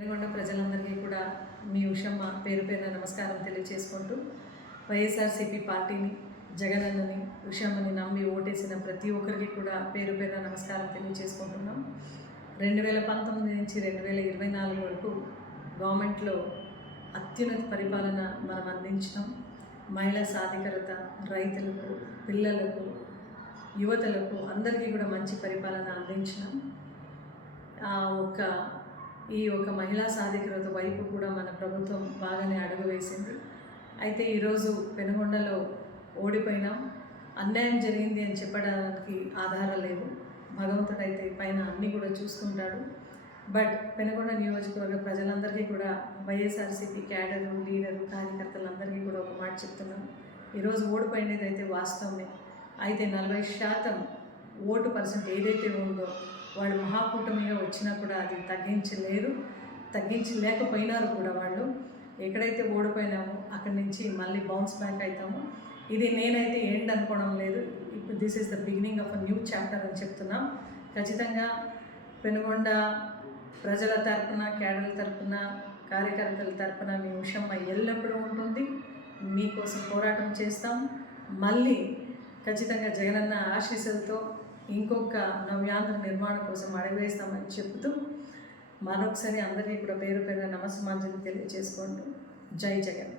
పెనుగొండ ప్రజలందరికీ కూడా మీ ఉషమ్మ పేరు పేరున నమస్కారం తెలియజేసుకుంటూ వైఎస్ఆర్సీపీ పార్టీని జగనన్నని ఉషమ్మని నమ్మి ఓటేసిన ప్రతి ఒక్కరికి కూడా పేరు పేరున నమస్కారం తెలియజేసుకుంటున్నాం. 2019 నుంచి 2024 వరకు గవర్నమెంట్లో అత్యున్నత పరిపాలన మనం అందించడం, మహిళా సాధికారత, రైతులకు, పిల్లలకు, యువతలకు అందరికీ కూడా మంచి పరిపాలన అందించడం. ఈ మహిళా సాధికారత వైపు కూడా మన ప్రభుత్వం బాగానే అడుగు వేసింది. అయితే ఈరోజు పెనుగొండలో ఓడిపోయినాం, అన్యాయం జరిగింది అని చెప్పడానికి ఆధారాలు లేవు. భగవంతుడైతే పైన అన్నీ కూడా చూసుకుంటాడు. బట్ పెనుగొండ నియోజకవర్గ ప్రజలందరికీ కూడా వైఎస్ఆర్సీపీ క్యాడరు, లీడరు, కార్యకర్తలందరికీ కూడా ఒక మాట చెప్తున్నాం. ఈరోజు ఓడిపోయినది అయితే వాస్తవమే. అయితే 40% ఓటు పర్సెంట్ ఏదైతే ఉందో వాళ్ళు మహాకూటమిగా వచ్చినా కూడా అది తగ్గించలేకపోయినారు కూడా. వాళ్ళు ఎక్కడైతే ఓడిపోయినామో అక్కడి నుంచి మళ్ళీ బౌన్స్ బ్యాక్ అవుతాము. ఇది నేనైతే ఎండ్ అనుకోవడం లేదు. ఇప్పుడు this is the beginning of a new chapter అని చెప్తున్నాం. ఖచ్చితంగా పెనుగొండ ప్రజల తరపున, క్యాడర్ల తరపున, కార్యకర్తల తరపున మీ ఉషమ్మ ఎల్లప్పుడూ ఉంటుంది. మీకోసం పోరాటం చేస్తాం. మళ్ళీ ఖచ్చితంగా జగనన్న ఆశీస్సులతో ఇంకొక నవ్యాంధ్ర నిర్మాణం కోసం అడుగువేస్తామని చెబుతూ మరొకసారి అందరికీ కూడా పేరు పేరున నమస్సుమాంజలి తెలియజేసుకుంటూ జై జగన్.